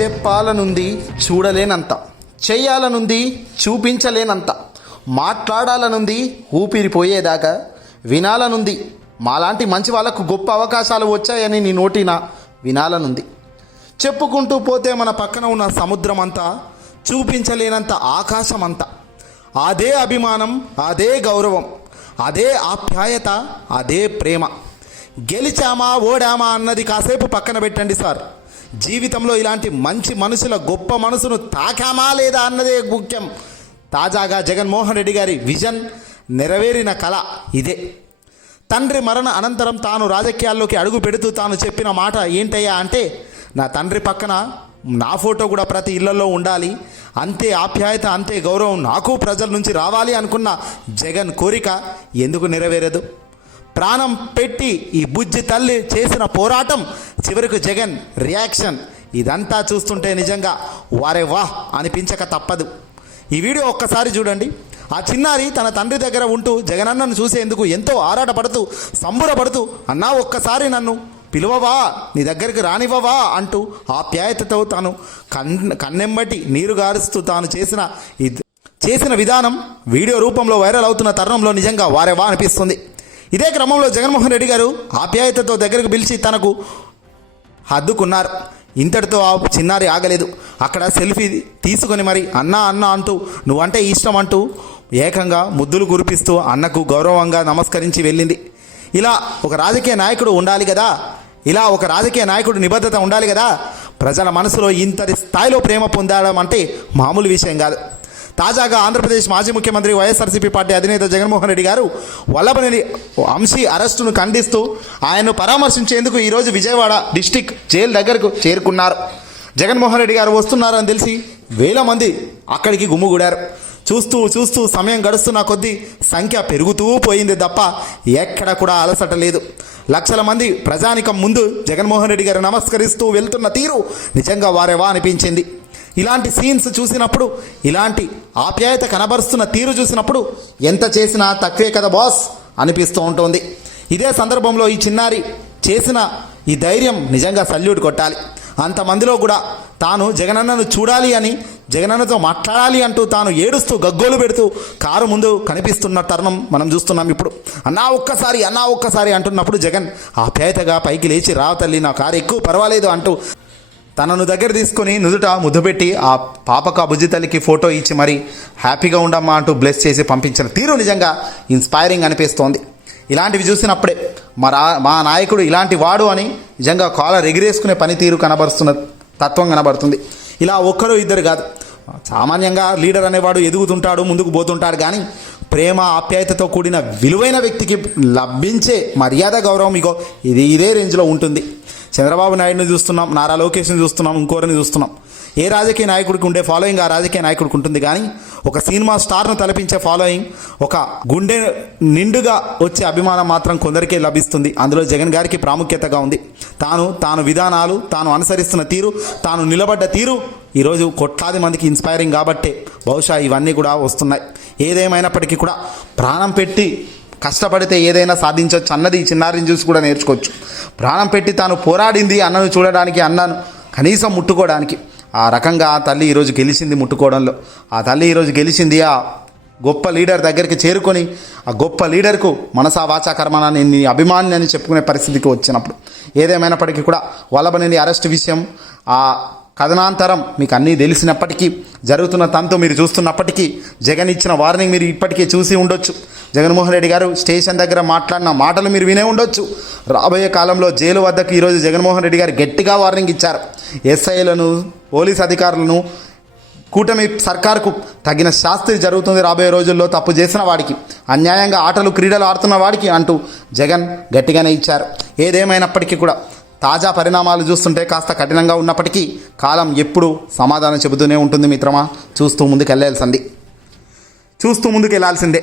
చెప్పాలనుంది చూడలేనంత చెయ్యాలనుంది చూపించలేనంత మాట్లాడాలనుంది ఊపిరిపోయేదాకా వినాలనుంది మాలాంటి మంచి వాళ్ళకు గొప్ప అవకాశాలు వచ్చాయని నీ నోటిన వినాలనుంది. చెప్పుకుంటూ పోతే మన పక్కన ఉన్న సముద్రం అంతా చూపించలేనంత ఆకాశం అంతా అదే అభిమానం అదే గౌరవం అదే ఆప్యాయత అదే ప్రేమ. గెలిచామా ఓడామా అన్నది కాసేపు పక్కన పెట్టండి సార్. జీవితంలో ఇలాంటి మంచి మనుషుల గొప్ప మనసును తాకామా లేదా అన్నదే ముఖ్యం. తాజాగా జగన్మోహన్ రెడ్డి గారి విజన్ నెరవేరిన కళ ఇదే. తండ్రి మరణ అనంతరం తాను రాజకీయాల్లోకి అడుగు పెడుతూ తాను చెప్పిన మాట ఏంటయ్యా అంటే నా తండ్రి పక్కన నా ఫోటో కూడా ప్రతి ఇళ్ళలో ఉండాలి. అంతే ఆప్యాయత అంతే గౌరవం నాకు ప్రజల నుంచి రావాలి అనుకున్న జగన్ కోరిక ఎందుకు నెరవేరదు? ప్రాణం పెట్టి ఈ బుజ్జి తల్లి చేసిన పోరాటం చివరికి జగన్ రియాక్షన్. ఇదంతా చూస్తుంటే నిజంగా వారే వాహ్ అనిపించక తప్పదు. ఈ వీడియో ఒక్కసారి చూడండి. ఆ చిన్నారి తన తండ్రి దగ్గర ఉంటూ జగనన్నను చూసేందుకు ఎంతో ఆరాటపడుతూ సంబురపడుతూ అన్నా ఒక్కసారి నన్ను పిలువవా? నీ దగ్గరికి రానివ్వవా? అంటూ ఆప్యాయతతో తాను కన్ కన్నెమ్మటి నీరు గారుస్తూ తాను చేసిన ఈ చేసిన విధానం వీడియో రూపంలో వైరల్ అవుతున్న తరుణంలో నిజంగా వారేవా అనిపిస్తుంది. ఇదే క్రమంలో జగన్మోహన్ రెడ్డి గారు ఆప్యాయతతో దగ్గరకు పిలిచి తనకు హద్దుకున్నారు. ఇంతటితో ఆ చిన్నారి ఆగలేదు. అక్కడ సెల్ఫీ తీసుకొని మరి అన్నా అన్న అంటూ నువ్వంటే ఇష్టం అంటూ ఏకంగా ముద్దులు కురిపిస్తూ అన్నకు గౌరవంగా నమస్కరించి వెళ్ళింది. ఇలా ఒక రాజకీయ నాయకుడు ఉండాలి కదా? ఇలా ఒక రాజకీయ నాయకుడు నిబద్ధత ఉండాలి కదా? ప్రజల మనసులో ఇంతటి స్థాయిలో ప్రేమ పొందడం అంటే మామూలు విషయం కాదు. తాజాగా ఆంధ్రప్రదేశ్ మాజీ ముఖ్యమంత్రి వైఎస్ఆర్సీపీ పార్టీ అధినేత జగన్మోహన్ రెడ్డి గారు వల్లభనేని వంశీ అరెస్టును ఖండిస్తూ ఆయన్ను పరామర్శించేందుకు ఈరోజు విజయవాడ డిస్టిక్ జైలు దగ్గరకు చేరుకున్నారు. జగన్మోహన్ రెడ్డి గారు వస్తున్నారని తెలిసి వేల మంది అక్కడికి గుమ్ముగూడారు చూస్తూ చూస్తూ సమయం గడుస్తున్న కొద్దీ సంఖ్య పెరుగుతూ పోయింది తప్ప ఎక్కడ కూడా అలసట లేదు. లక్షల మంది ప్రజానికం ముందు జగన్మోహన్ రెడ్డి గారు నమస్కరిస్తూ వెళ్తున్న తీరు నిజంగా వారేవా అనిపించింది. ఇలాంటి సీన్స్ చూసినప్పుడు ఇలాంటి ఆప్యాయత కనబరుస్తున్న తీరు చూసినప్పుడు ఎంత చేసినా తక్కువే కదా బాస్ అనిపిస్తూ ఉంటుంది. ఇదే సందర్భంలో ఈ చిన్నారి చేసిన ఈ ధైర్యం నిజంగా సల్యూట్ కొట్టాలి. అంతమందిలో కూడా తాను జగనన్నను చూడాలి అని జగనన్నతో మాట్లాడాలి అంటూ తాను ఏడుస్తూ గగ్గోలు పెడుతూ కారు ముందు కనిపిస్తున్న తరుణం మనం చూస్తున్నాం ఇప్పుడు. అన్నా ఒక్కసారి అన్నా ఒక్కసారి అంటున్నప్పుడు జగన్ ఆప్యాయతగా పైకి లేచి రావతల్లి నా కారు ఎక్కువ పర్వాలేదు అంటూ తనను దగ్గర తీసుకొని నుదుట ముద్దు పెట్టి ఆ పాపకు ఆ ఫోటో ఇచ్చి మరి హ్యాపీగా ఉండమ్మా అంటూ బ్లెస్ చేసి పంపించిన తీరు నిజంగా ఇన్స్పైరింగ్ అనిపిస్తోంది. ఇలాంటివి చూసినప్పుడే మా రా మా నాయకుడు ఇలాంటి వాడు అని నిజంగా కాలర్ ఎగిరేసుకునే పనితీరు కనబరుస్తున్న తత్వం కనబడుతుంది. ఇలా ఒక్కరు ఇద్దరు కాదు. సామాన్యంగా లీడర్ అనేవాడు ఎదుగుతుంటాడు ముందుకు పోతుంటాడు కానీ ప్రేమ ఆప్యాయతతో కూడిన విలువైన వ్యక్తికి లభించే మర్యాద గౌరవం ఇగో ఇది ఇదే రేంజ్లో ఉంటుంది. చంద్రబాబు నాయుడుని చూస్తున్నాం నారా లోకేష్ని చూస్తున్నాం ఇంకోరిని చూస్తున్నాం. ఏ రాజకీయ నాయకుడికి ఉండే ఫాలోయింగ్ ఆ రాజకీయ నాయకుడికి ఉంటుంది కానీ ఒక సినిమా స్టార్ను తలపించే ఫాలోయింగ్ ఒక గుండె నిండుగా వచ్చే అభిమానం మాత్రం కొందరికే లభిస్తుంది. అందులో జగన్ గారికి ప్రాముఖ్యతగా ఉంది. తాను తాను విధానాలు తాను అనుసరిస్తున్న తీరు తాను నిలబడ్డ తీరు ఈరోజు కొట్లాది మందికి ఇన్స్పైరింగ్ కాబట్టే బహుశా ఇవన్నీ కూడా వస్తున్నాయి. ఏదేమైనప్పటికీ కూడా ప్రాణం పెట్టి కష్టపడితే ఏదైనా సాధించవచ్చు అన్నది ఈ చిన్నారిని చూసి కూడా నేర్చుకోవచ్చు. ప్రాణం పెట్టి తాను పోరాడింది అన్నను చూడడానికి అన్నను కనీసం ముట్టుకోవడానికి. ఆ రకంగా ఆ తల్లి ఈరోజు గెలిచింది ముట్టుకోవడంలో. ఆ తల్లి ఈరోజు గెలిచింది ఆ గొప్ప లీడర్ దగ్గరికి చేరుకొని ఆ గొప్ప లీడర్కు మనసా వాచా కర్మన నేను నీ అభిమాని అని చెప్పుకునే పరిస్థితికి వచ్చినప్పుడు. ఏదేమైనప్పటికీ కూడా వల్లభనేని అరెస్ట్ విషయం ఆ కథనాంతరం మీకు అన్నీ తెలిసినప్పటికీ జరుగుతున్న తంతు మీరు చూస్తున్నప్పటికీ జగన్ ఇచ్చిన వార్నింగ్ మీరు ఇప్పటికే చూసి ఉండొచ్చు. జగన్మోహన్ రెడ్డి గారు స్టేషన్ దగ్గర మాట్లాడిన మాటలు మీరు వినే ఉండొచ్చు. రాబోయే కాలంలో జైలు వద్దకు ఈరోజు జగన్మోహన్ రెడ్డి గారు గట్టిగా వార్నింగ్ ఇచ్చారు. ఎస్ఐలను పోలీస్ అధికారులను కూటమి సర్కార్కు తగిన శాస్తి జరుగుతుంది రాబోయే రోజుల్లో తప్పు చేసిన వాడికి అన్యాయంగా ఆటలు క్రీడలు ఆడుతున్న వాడికి అంటూ జగన్ గట్టిగానే ఇచ్చారు. ఏదేమైనప్పటికీ కూడా తాజా పరిణామాలు చూస్తుంటే కాస్త కఠినంగా ఉన్నప్పటికీ కాలం ఎప్పుడు సమాధానం చెబుతూనే ఉంటుంది మిత్రమా. చూస్తూ ముందుకు వెళ్ళాల్సింది చూస్తూ ముందుకు వెళ్ళాల్సిందే